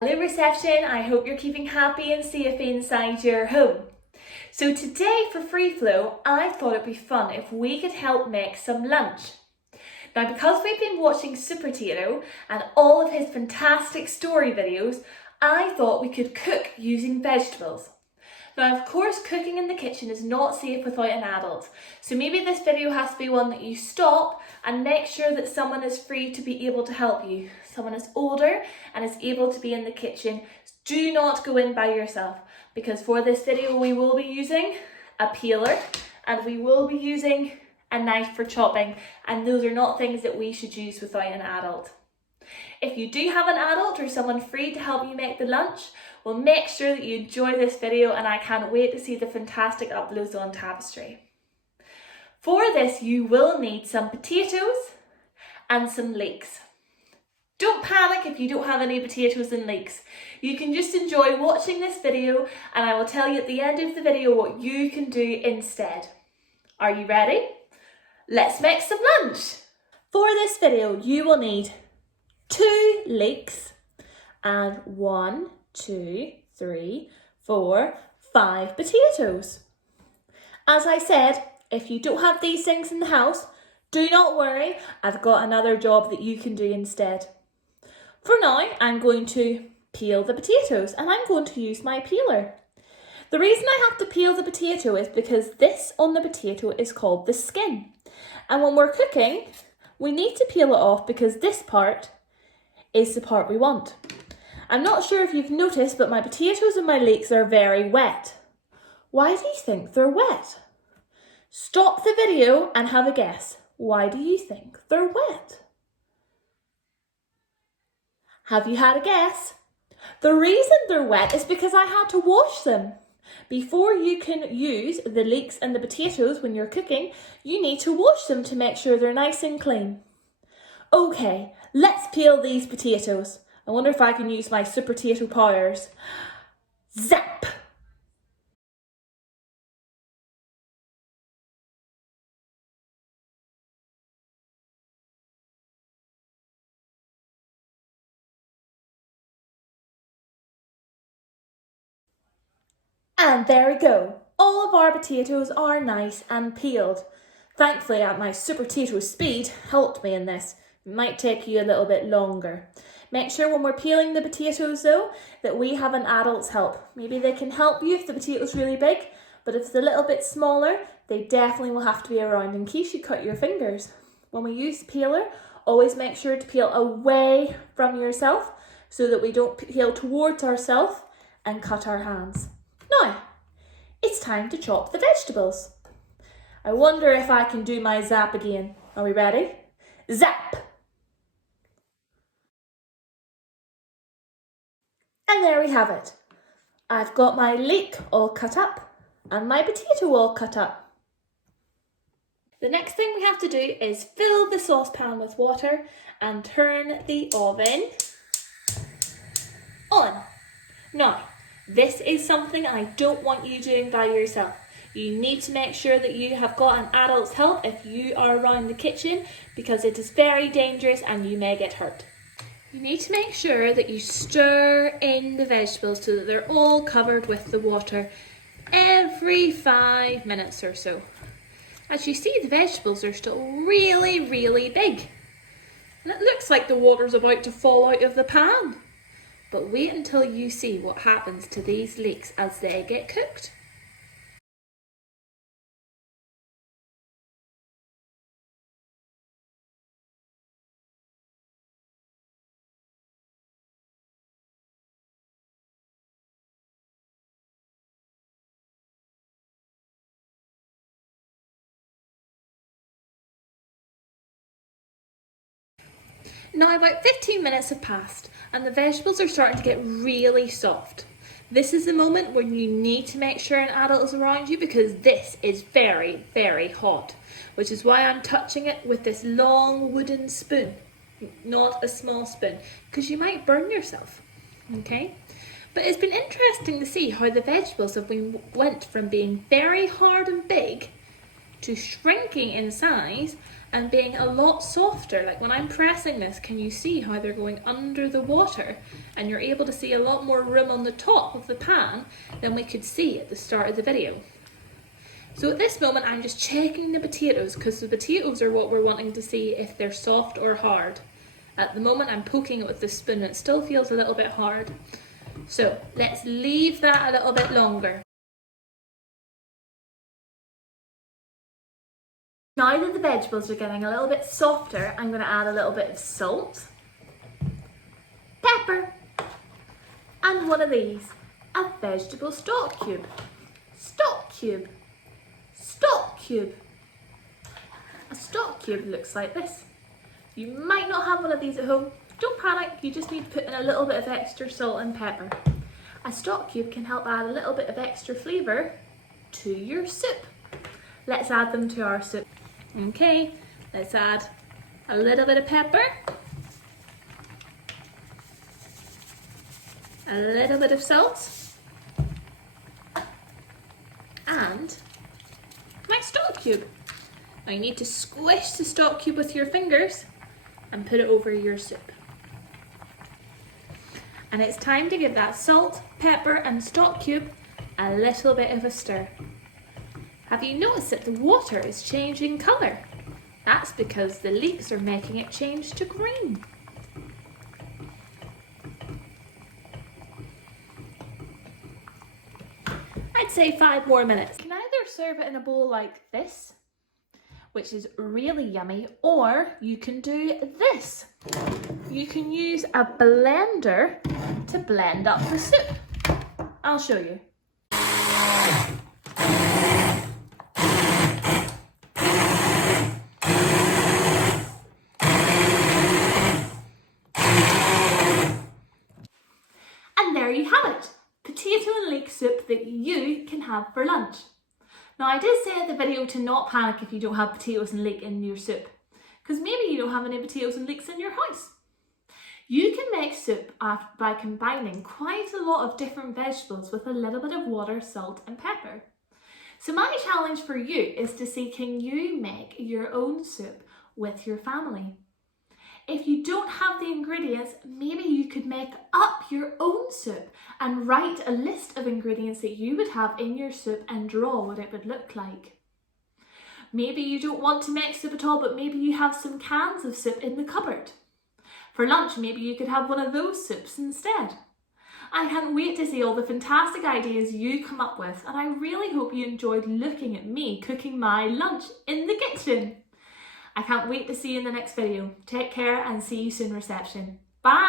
Hello reception, I hope you're keeping happy and safe inside your home. So today for Freeflow, I thought it'd be fun if we could help make some lunch. Now because we've been watching Super Tato and all of his fantastic story videos, I thought we could cook using vegetables. Now of course cooking in the kitchen is not safe without an adult, so maybe this video has to be one that you stop and make sure that someone is free to be able to help you. Someone is older and is able to be in the kitchen. Do not go in by yourself, because for this video we will be using a peeler and we will be using a knife for chopping, and those are not things that we should use without an adult. If you do have an adult or someone free to help you make the lunch, well, make sure that you enjoy this video, and I can't wait to see the fantastic uploads on Tapestry. For this, you will need some potatoes and some leeks. Don't panic if you don't have any potatoes and leeks. You can just enjoy watching this video, and I will tell you at the end of the video what you can do instead. Are you ready? Let's make some lunch. For this video, you will need 2 leeks and 1, 2, 3, 4, 5 potatoes. As I said, if you don't have these things in the house, do not worry, I've got another job that you can do instead. For now, I'm going to peel the potatoes and I'm going to use my peeler. The reason I have to peel the potato is because this on the potato is called the skin. And when we're cooking, we need to peel it off because this part is the part we want. I'm not sure if you've noticed, but my potatoes and my leeks are very wet. Why do you think they're wet? Stop the video and have a guess. Why do you think they're wet? Have you had a guess? The reason they're wet is because I had to wash them. Before you can use the leeks and the potatoes when you're cooking, you need to wash them to make sure they're nice and clean. Okay, let's peel these potatoes. I wonder if I can use my Super Tato powers. Zap! And there we go. All of our potatoes are nice and peeled. Thankfully, my Super Tato speed helped me in this. It might take you a little bit longer. Make sure when we're peeling the potatoes though, that we have an adult's help. Maybe they can help you if the potato's really big, but if it's a little bit smaller, they definitely will have to be around in case you cut your fingers. When we use the peeler, always make sure to peel away from yourself so that we don't peel towards ourselves and cut our hands. Now, it's time to chop the vegetables. I wonder if I can do my zap again. Are we ready? Zap! And there we have it. I've got my leek all cut up and my potato all cut up. The next thing we have to do is fill the saucepan with water and turn the oven on. Now, this is something I don't want you doing by yourself. You need to make sure that you have got an adult's help if you are around the kitchen, because it is very dangerous and you may get hurt. You need to make sure that you stir in the vegetables so that they're all covered with the water every 5 minutes or so. As you see, the vegetables are still really, really big. And it looks like the water's about to fall out of the pan. But wait until you see what happens to these leeks as they get cooked. Now about 15 minutes have passed and the vegetables are starting to get really soft. This is the moment when you need to make sure an adult is around you, because this is very, very hot, which is why I'm touching it with this long wooden spoon, not a small spoon, because you might burn yourself, okay? But it's been interesting to see how the vegetables went from being very hard and big to shrinking in size and being a lot softer. Like when I'm pressing this, can you see how they're going under the water? And you're able to see a lot more room on the top of the pan than we could see at the start of the video. So at this moment, I'm just checking the potatoes because the potatoes are what we're wanting to see if they're soft or hard. At the moment, I'm poking it with the spoon and it still feels a little bit hard. So let's leave that a little bit longer. Now that the vegetables are getting a little bit softer, I'm going to add a little bit of salt, pepper, and one of these, a vegetable stock cube. Stock cube. Stock cube. A stock cube looks like this. You might not have one of these at home. Don't panic, you just need to put in a little bit of extra salt and pepper. A stock cube can help add a little bit of extra flavour to your soup. Let's add them to our soup. Okay, let's add a little bit of pepper, a little bit of salt, and my stock cube. Now you need to squish the stock cube with your fingers and put it over your soup. And it's time to give that salt, pepper and stock cube a little bit of a stir. Have you noticed that the water is changing colour? That's because the leeks are making it change to green. I'd say 5 more minutes. You can either serve it in a bowl like this, which is really yummy, or you can do this. You can use a blender to blend up the soup. I'll show you. And there you have it, potato and leek soup that you can have for lunch. Now I did say at the video to not panic if you don't have potatoes and leek in your soup, because maybe you don't have any potatoes and leeks in your house. You can make soup by combining quite a lot of different vegetables with a little bit of water, salt and pepper. So my challenge for you is to see, can you make your own soup with your family? If you don't have the ingredients, maybe you could make up your own soup and write a list of ingredients that you would have in your soup and draw what it would look like. Maybe you don't want to make soup at all, but maybe you have some cans of soup in the cupboard. For lunch, maybe you could have one of those soups instead. I can't wait to see all the fantastic ideas you come up with, and I really hope you enjoyed looking at me cooking my lunch in the kitchen. I can't wait to see you in the next video. Take care and see you soon, reception. Bye!